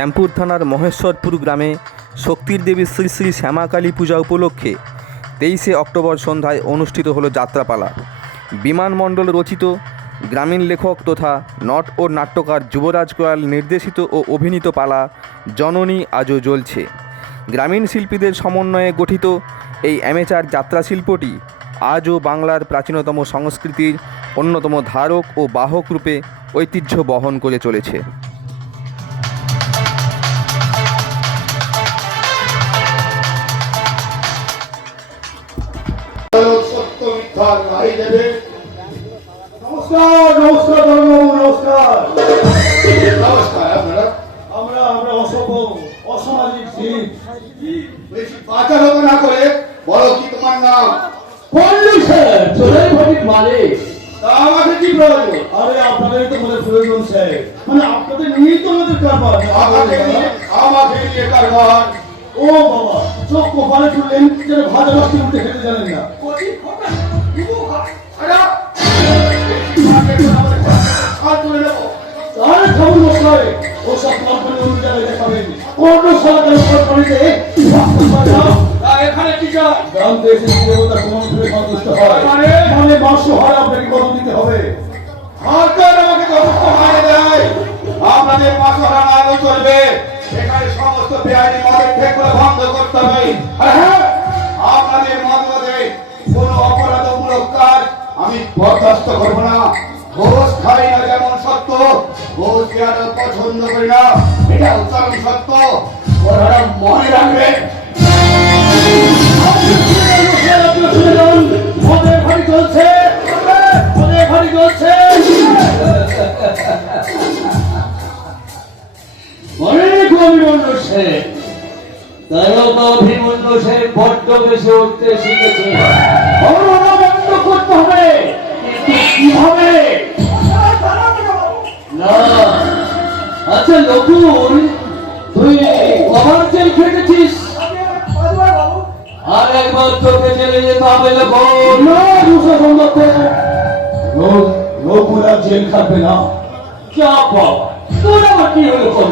শ্যামপুর থানার মহেশ্বরপুর গ্রামে শক্তির দেবী শ্রী শ্রী শ্যামাকালী পূজা উপলক্ষে তেইশে অক্টোবর সন্ধ্যায় অনুষ্ঠিত হলো যাত্রাপালা। বিমানমণ্ডল রচিত, গ্রামীণ লেখক তথা নট ও নাট্যকার যুবরাজ কোয়াল নির্দেশিত ও অভিনীত পালা জননী আজও জ্বলছে। গ্রামীণ শিল্পীদের সমন্বয়ে গঠিত এই অ্যামেচার যাত্রা শিল্পটি আজও বাংলার প্রাচীনতম সংস্কৃতির অন্যতম ধারক ও বাহক রূপে ঐতিহ্য বহন করে চলেছে। মিথ্যার দেবে। নমস্কার নমস্কার ধর্মবাবু নমস্কার। নমস্কার আপনারা। আমরা আমরা অসভ্য অসামাজিক জীব। বেশি পাচারত না করে বলো কি তোমার নাম? পল্লী স্যার চোরাই ভাটির মালিক আমাকে কি প্রয়োজন? আরে আপনাদের তো আমাদের প্রয়োজন স্যার। মানে আপনাদের নিয়েই তো আমাদের কারবার। আমাকে নিয়ে আমাকে নিয়ে কারবার। ও বাবা চোখ কপালে তুললেন যেন ভাজা মাছটি উঠে খেতে জানেন না। এখানে কি চাই দেশে দেবতা কোন সন্তুষ্ট হয় মানে? মানে মাংস হয় আপনাকে কত দিতে হবে সরকার আমাকে যথেষ্ট হারে দেয় আপনাদের পাঁচশো টাকা আলো চলবে এখানে সমস্ত বেআইনি মদের ঠেকগুলো বন্ধ করতে হবে আর হ্যাঁ বরদাস্ত করব না। ঘোষ খাই না যেমন সত্য ঘোষ দেওয়াটা পছন্দ করি না এটা উচ্চারণ সত্য। ওরা মনে রাখবে চলছে চলছে অনেক অভিমন্য সে তারক অভিমন্য সে বড্ড বেশি উঠতে শিখেছে করোনা বন্ধ করতে হবে কিন্তু কীভাবে না। আচ্ছা লকুন তুই কবার জেল খেটেছিস? আর একবার তোকে জেলে যেতে হবে লকুন না দুশো লোকুরা জেল খাবে না। যা বাবা তোর আবার কি হলো কোন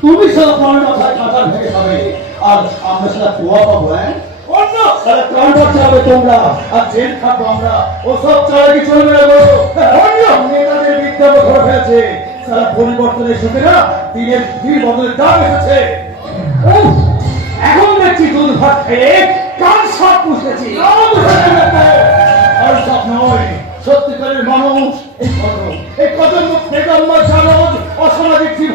তুমি সব পরের মাথায় কাঁচা ভেঙে খাবে। আর আমরা সেটা পোয়া পাবো হ্যাঁ? অন্য সারা প্রাণ তোমরা, আর জেল খাব আমরা। ও সব কি চলবে না অন্য নেতাদের ঘরে পরিবর্তনের না দিনের দিন বদলের দাম এসেছে। এখন দেখছি দুধ ভাত খেয়ে সব পুষেছি। আর সব নয়, সত্যিকারের মানুষ এই কত এই কত জানদ অসামাজিক জীব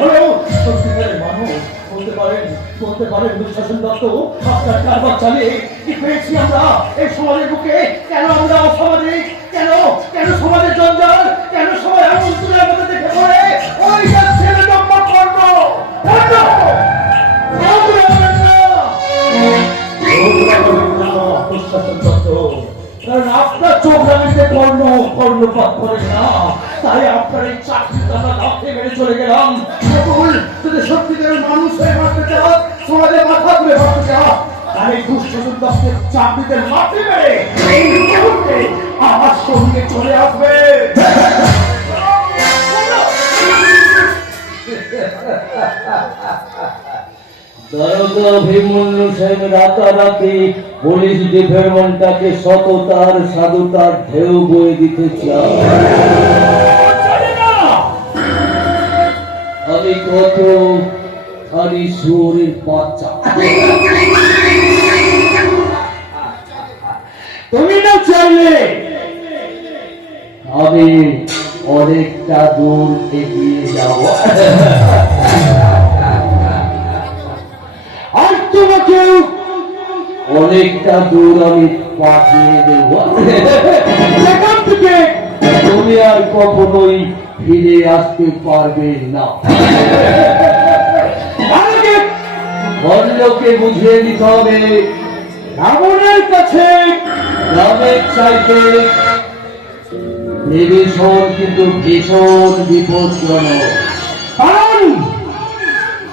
পারেন বলতে পারেন দুঃশাসন দত্ত আপনার কারবার চালিয়ে কি পেয়েছি আমরা? এই সমাজের বুকে কেন আমরা অসামাজিক? কেন? কেন সমাজের জঞ্জাল? কেন সবাই এমন তুলে আমাদের দেখে পড়ে ওই ছেলে জন্ম কর্ম আপনার চোখ করে না। তাই আপনার চাকরি মেরে চলে গেলাম। এই লাফে মেরে এই মুহূর্তে আমার সঙ্গে চলে আসবে। রাতারাতি পুলিশ ডিপার্টমেন্টটাকে সততার, সাধুতার ঢেউ বয়ে দিতে চায়। কত খালি সুরের বাচ্চা। তুমি না চাইলে। আমি অনেকটা দূর এগিয়ে যাব আর তোমাকে অনেকটা দূর আমি পাঠিয়ে দেব। সেখান থেকে তুমি আর কখনোই ফিরে আসতে পারবে না। বুঝিয়ে দিতে হবে, রাবণের কাছে রামের চাইতে। ভীষণ কিন্তু ভীষণ বিপজ্জনক। কারণ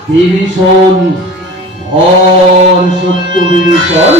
বিভীষণ ভর সত্য বিভীষণ।